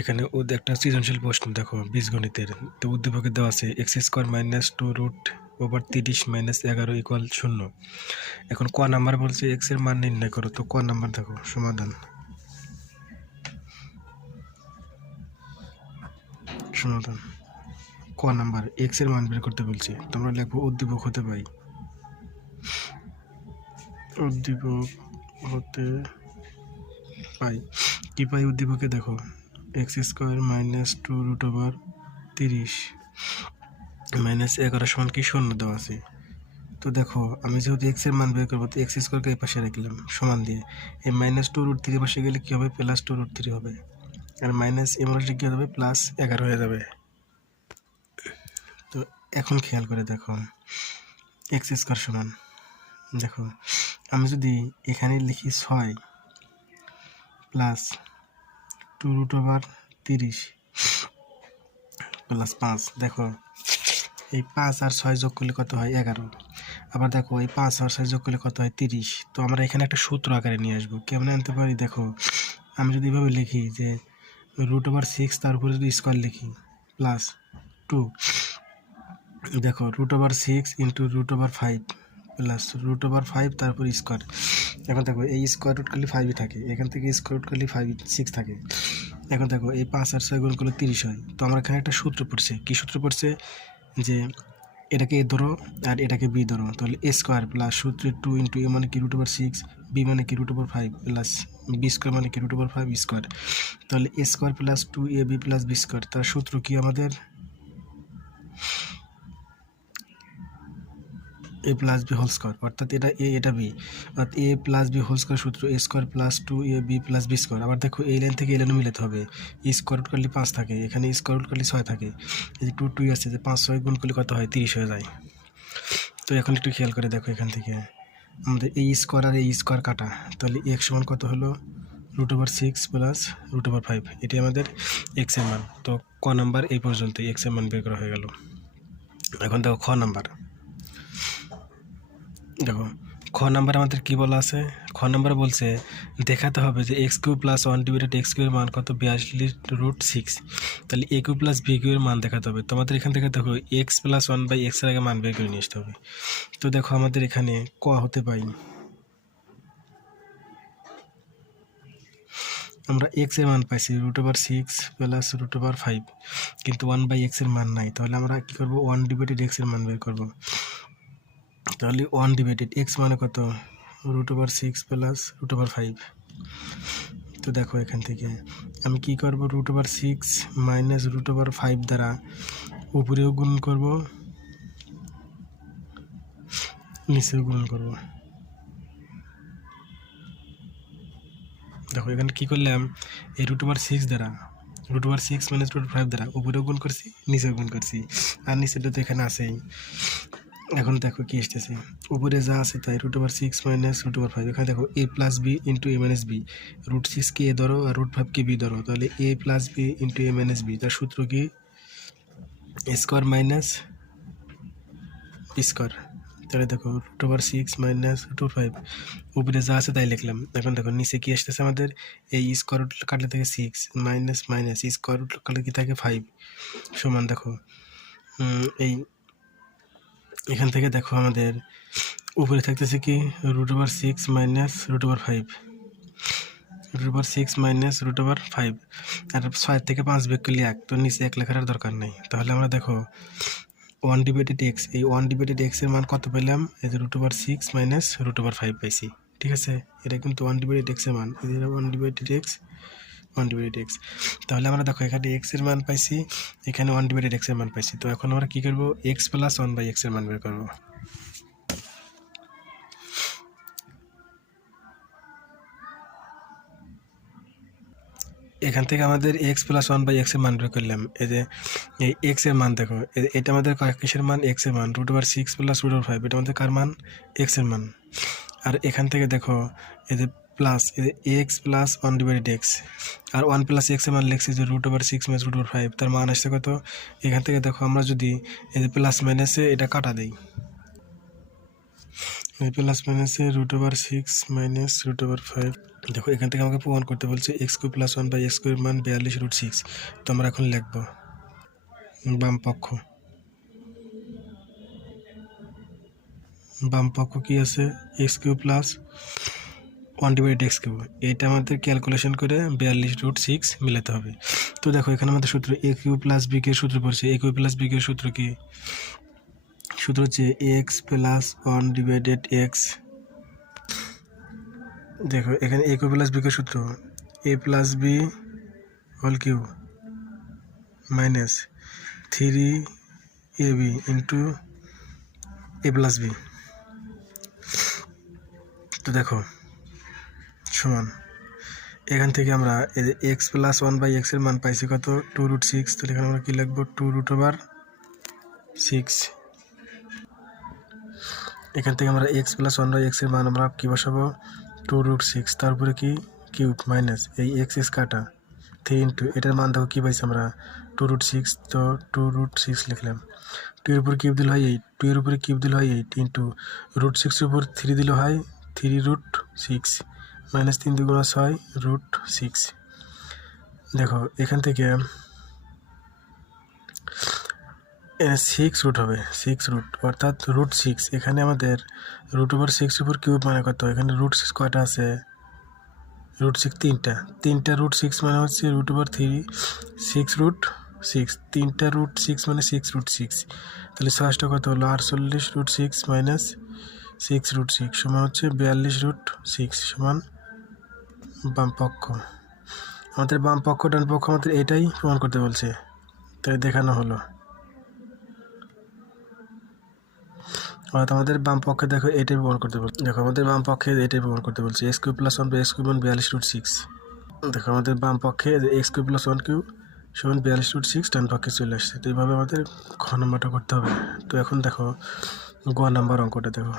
এখানে একটা সৃজনশীল প্রশ্ন দেখো বীজগণিতের। তো উদ্দীপকে দেওয়া আছে x square minus 2√30 minus 11 equal 0। এখন ক নাম্বার বলছে এক্স এর মান নির্ণয় করো। তো ক নাম্বার দেখো সমাধান ক নাম্বার এক্স এর মান বের করতে বলছি। তোমরা লিখবো উদ্দীপক হতে পাই, উদ্দীপক হতে পাই। কি পাই উদ্দীপকে দেখো এক্স স্কোয়ার মাইনাস 2√30 মাইনাস 11 সমান কি 0 দেওয়া আছে। তো দেখো আমি যেহেতু এক্স এর মান বের করবো, তো এক্স স্কোয়ারকে এই পাশে রাখলাম সমান দিয়ে, এই মাইনাস 2√3 পাশে গেলে কি হবে, প্লাস 2√3 হবে, আর মাইনাস এম রাশি কি হবে, প্লাস 11 হয়ে যাবে। তো এখন খেয়াল করে দেখো এক্স স্কোয়ার সমান, দেখো আমি যদি এখানে লিখি 6 প্লাস 2√30 প্লাস 5, দেখো এই 5 আর 6 যোগ করলে কত হয় 11। আবার দেখো এই 5 আর 6 যোগ করলে কত হয় 30। তো আমরা এখানে একটা সূত্র আকারে নিয়ে আসবো। কেমন আনতে পারি দেখো, আমি যদি এভাবে লিখি যে √6 তার উপরে যদি স্কোয়ার লিখি প্লাস 2, দেখো √6 ইন্টু √5 প্লাস √5 তারপর স্কোয়ার। এখন দেখো এই স্কোয়ার রুট করলে 5ই থাকে, এখান থেকে স্কোয়ার রুট করলে 6 থাকে। এখন দেখো এই 5 আর 6 গুণ করলে 30 হয়। তো আমার এখানে একটা সূত্র পড়ছে, কি সূত্র পড়ছে, যে এটাকে এ ধরো আর এটাকে বি ধরো, তাহলে এ স্কোয়ার প্লাস সূত্রে 2 ইন্টু এ মানে কি √6, বি মানে কি √5 প্লাস বি স্কোয়ার মানে কি √5 স্কোয়ার। তাহলে A square plus 2ab plus B square, তার সূত্র কি আমাদের A plus B whole square, অর্থাৎ এটা এ এটা বি, অর্থাৎ A plus B whole square সূত্র A square plus 2ab plus B square. আবার দেখো এই লাইন থেকে এই লাইনে মিলাতে হবে, স্কোয়ার রুট করলে 5 থাকে, এখানে স্কোয়ার রুট করলে 6 থাকে, এই যে 2 আছে, যে 5 6 গুণ করলে কত হয় 30 হয়ে যায়। তো এখন একটু খেয়াল করে দেখো এখান থেকে আমাদের এই স্কোয়ার আর এই স্কোয়ার কাটা, তাহলে এক্স সমান কত হলো √6 প্লাস √5, এটি আমাদের এক্স এর মান। তো ক নাম্বার এই পর্যন্ত এক্স এর মান বের করা হয়ে গেল। এখন দেখো খ নাম্বার, দেখো খ নাম্বার আমাদের কি বলা আছে, খ নাম্বার বলছে দেখাতে হবে যে x³ প্লাস 1 ডিভাইডেড x³ এর মান কত 42√6। তাহলে a³ প্লাস b³ এর মান দেখাতে হবে। তোমাদের এখান থেকে দেখো x প্লাস 1/x এর আগে মান বের করে নিয়ে আসতে হবে। তো দেখো আমাদের এখানে ক হতে পাই আমরা x এর মান পাইছি √6 প্লাস √5, কিন্তু 1/x এর মান নাই। তাহলে আমরা কি করব, 1 ডিভাইডেড x এর মান বের করব। তাহলে 1 ডিভাইডেড x মানে কত √6 প্লাস √5। তো দেখো এখান থেকে আমি কি করব, √6 মাইনাস √5 দ্বারা উপরেও গুণ করব নিচেও গুণ করব। দেখো এখানে কি করলাম, এই √6 দ্বারা √6 মাইনাস √5 দ্বারা উপরেও গুণ করছি নিচেও গুণ করছি, আর নিচেটা তো এখানে আছেই। এখন দেখো কি আসতেছে, উপরে যা আছে তাই √6 মাইনাস √5, এখানে দেখো a plus B into a minus B, √6 কে এ ধরো আর √5 কে বি ধরো, তাহলে a plus B into a minus B, তার সূত্র কি স্কোয়ার মাইনাস বি স্কোয়ার। তাহলে দেখো √6 মাইনাস √5, উপরে যা আছে তাই লিখলাম। এখন দেখো নিচে কি আসতেছে আমাদের, এই স্কোয়ার রুট কাটলে থেকে 6 মাইনাস মাইনাস স্কোয়ার রুট কাটলে কি থাকে 5 সমান, দেখো এই এখান থেকে দেখো আমাদের উপরে থাকতেছে কি √6 মাইনাস √5, √6 মাইনাস √5, আর 6 থেকে 5 বিয়োগ করলে 1, তো নিচে 1 লেখার দরকার নেই। তাহলে আমরা দেখো 1 ডিভাইডেড x, এই 1 ডিভাইডেড x এর মান কত পেলাম, এই যে √6 মাইনাস √5 পাইছি। ঠিক আছে, এটা কিন্তু 1 ডিভাইডেড x এর মান, এই যে 1 ডিভাইডেড x 1 ডিভাইডেড x। তাহলে আমরা দেখো এখানে x এর মান পাইছি, এখানে 1 ডিভাইডেড x এর মান পাইছি। তো এখন আমরা কি করব, x প্লাস 1/x এর মান বের করব। এখান থেকে আমাদের x প্লাস 1/x এর মান বের করলাম। এই যে এই x এর মান দেখো, এটা আমাদের কিসের মান, x এর মান, √6 প্লাস √5, এটা আমাদের কার মান, x এর মান। আর এখান থেকে দেখো এই যে plus x plus 1 divided x, আর 1 প্লাস x এর মান লিখছি যে √6 মাইনাস √5, তার মান আসছে কত। এখান থেকে দেখো আমরা যদি এই যে প্লাস মাইনাসে এটা কাটা দেই, প্লাস মাইনাসে √6 মাইনাস √5। দেখো এখান থেকে আমাকে প্রমাণ করতে বলছে x³ + 1/x² এর মান 42√6। তো আমরা এখন লিখব বাম পক্ষ কি আছে x³ + 1/x³। এটা আমাদের ক্যালকুলেশন করে 42√6 মিলাতে হবে। তো দেখো এখানে আমাদের সূত্র a³ + b এর সূত্র পড়ছে। a³ + b এর সূত্র কি? সূত্র হচ্ছে x + 1/x। দেখো এখানে a³ + b এর সূত্র a + b whole cube minus 3ab into a + b। তো দেখো সমান এখান থেকে আমরা x + 1/x এর মান পাইছি কত 2√6। তাহলে এখানে আমরা কি লিখবো 2√6। এখান থেকে আমরা x + 1/x এর মান আমরা কি বসাবো 2√6, তারপরে কি কিউব মাইনাস এই x কাটা 3 ইন্টু এটার মান দেখো কি পাইছি আমরা 2√6। তো 2√6 লিখলাম। 2 এর উপর কিউব দিলে হয় 8, 2 এর উপরে কিউব দিলে হয় 8 ইন্টু √6 এর উপর 3 দিলে হয় 3√6 মাইনাস 3 × 6 √6। দেখো এখান থেকে 6 রুট হবে 6 রুট অর্থাৎ √6। এখানে আমাদের √6 উপর কিউব মানে কত? এখানে √6 কয়টা আছে? √6 তিনটা √6 মানে হচ্ছে √3 6√6। তিনটা √6 মানে 6√6। তাহলে 6টা কত হলো 48√6 মাইনাস 6√6 সমান হচ্ছে 42√6 সমান বাম পক্ষ। আমাদের বাম পক্ষ ডান পক্ষ আমাদের এটাই প্রমাণ করতে বলছে, তাই দেখানো হলো। অর্থাৎ আমাদের বাম পক্ষে দেখো এটাই প্রমাণ করতে বলছে। দেখো আমাদের বাম পক্ষে এটাই প্রমাণ করতে বলছে x³ + 1/x³ = 42√6। দেখো আমাদের বাম পক্ষে x³ + 1³ সমান 42√6 ডান পক্ষে চলে আসছে। তো এইভাবে আমাদের খ নম্বরটা করতে হবে। তো এখন দেখো গ নাম্বার অঙ্কটা দেখো।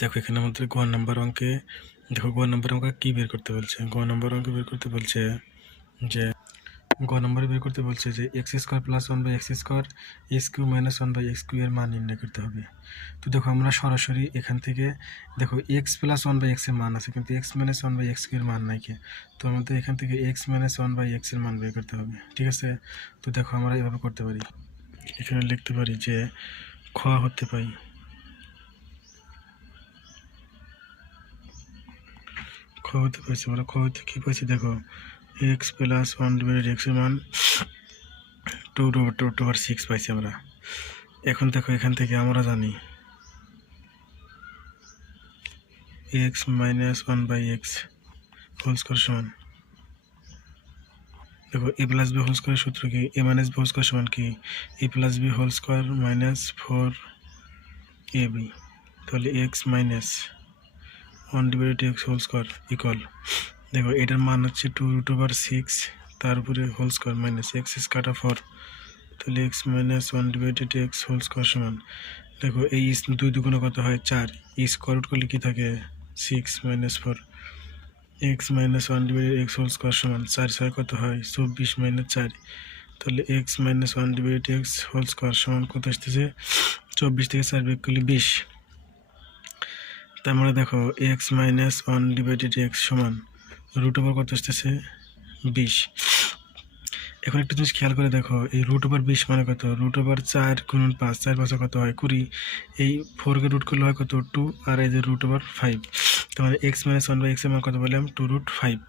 দেখো এখানে আমাদের গ নাম্বার অঙ্কে দেখো গ নাম্বার অঙ্ক কি বের করতে বলছে। গ নাম্বার অঙ্কে বের করতে বলছে যে x² + 1/x² x³ - 1/x³ এর মান নির্ণয় করতে হবে। তো দেখো আমরা সরাসরি এখান থেকে দেখো x + 1/x এর মান আছে, কিন্তু x - 1/x² এর মান নাই কি। তো আমাদের এখান থেকে x - 1/x এর মান বের করতে হবে, ঠিক আছে। তো দেখো আমরা এভাবে করতে পারি, এখানে লিখতে পারি যে খ হতে পাই পাইছি আমরা। খ হতে কি পাইছি দেখো x + 1/x এর মান 2/6 পাইছি আমরা। এখন দেখো এখান থেকে আমরা জানি x - 1/x হোল স্কয়ার সমান দেখো a + b হোল স্কয়ারের সূত্র কি a - b হোল স্কয়ার সমান কি a + b whole square minus 4ab। তাহলে x - 1/x whole square equal দেখো এটার মান হচ্ছে 2√6 তারপরে হোল স্কয়ার মাইনাস x কাটা 4। তাহলে x - 1/x হোল স্কয়ার সমান দেখো এই 2 দুগুণে কত হয় 4, স্কয়ার রুট করলে কি থাকে 6 - 4। x - 1/x হোল স্কয়ার সমান 4 6 কত হয় 24 - 4। তাহলে x - 1/x হোল স্কয়ার সমান কত আসতেছে 24 থেকে 4 বিয়োগ করলে 20। তার মানে দেখো x - 1/x সমান √ কত আসতেছে 20। এখন একটা জিনিস খেয়াল করে দেখো এই √20 মানে কত √4 × 5 4 5 কত হয় 20। এই 4 কে রুট করলে হয় কত 2 আর এই যে √5। তার মানে x - 1/x এর মান কত বললাম 2√5।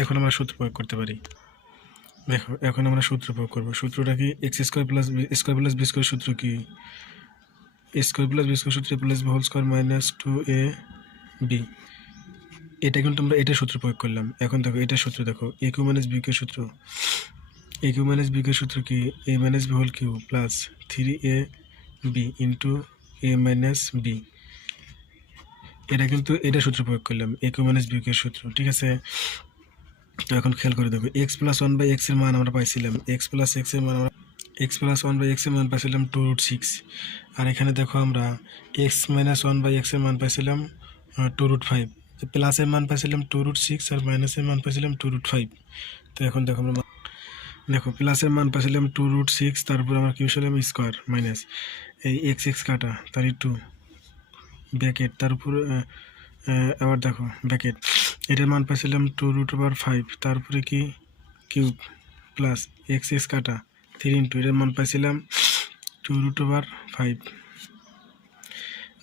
এখন আমরা সূত্র প্রয়োগ করতে পারি। দেখো এখন আমরা সূত্র প্রয়োগ করব। সূত্রটা কি x² + b² সূত্র কি a² + b² সূত্র a + b whole square minus 2ab। এটা কিন্তু আমরা এটা সূত্র প্রয়োগ করলাম। এখন দেখো এটা সূত্র দেখো a³ - b² সূত্র a³ - b² সূত্র কি a - b whole cube plus 3ab into a - b। এটা কিন্তু এটা সূত্র প্রয়োগ করলাম a³ - b² সূত্র, ঠিক আছে। তো এখন খেয়াল করে দেখো x + 1/x এর মান আমরা পাইছিলাম x + 1/x এর মান পাইছিলাম 2√6। আর এখানে দেখো আমরা x - 1/x এর মান পাইছিলাম 2√5। প্লাসের মান পাইছিলাম 2√6 আর মাইনাসের মান পাইছিলাম 2√5। তো এখন দেখো আমরা দেখো প্লাসের মান পাইছিলাম 2√6, তারপর আমরা কি বসালাম স্কোয়ার মাইনাস এই এক্স এক্স কাটা তাহলে 2 ব্র্যাকেট, তার উপরে আবার দেখো ব্র্যাকেট, এটার মান পাইছিলাম 2√5, তারপরে কি কিউব প্লাস এক্স এক্স কাটা 3 এটার মান পাইছিলাম 2√5।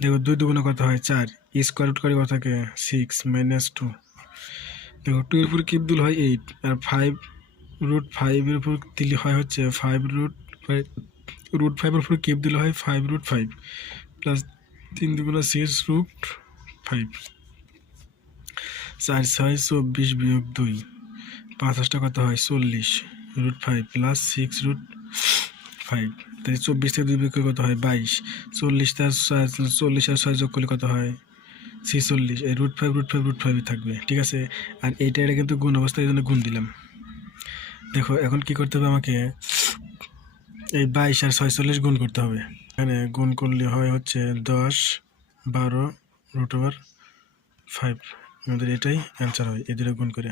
দেখো 2 দুগুণে কত হয় 4, স্কোয়ার রুট করে কত থাকে 6 মাইনাস 2। দেখো 2 এর উপর কিউব দিলে হয় 8, আর 5√5 এর উপর দিলে হয় হচ্ছে 5√5 এর উপর কিউব দিলে হয় 5√5 প্লাস 3 দুগুণে 6√5, 4 6 24 বিয়োগ 2 5 8 কত হয় 40√5 প্লাস 6√5, তাই 24 থেকে 2 বিয়োগ করে কত হয় 22, 40 আর 6 যোগ করলে কত হয় 46, এই √5 থাকবে, ঠিক আছে। আর এটা কিন্তু গুণ অবস্থা, এই জন্য গুণ দিলাম। দেখো এখন কি করতে হবে আমাকে, এই 22 আর 46 গুণ করতে হবে। এখানে গুণ করলে হয় হচ্ছে 10 12√5, আমাদের এটাই অ্যান্সার হয়, এদের গুণ করে।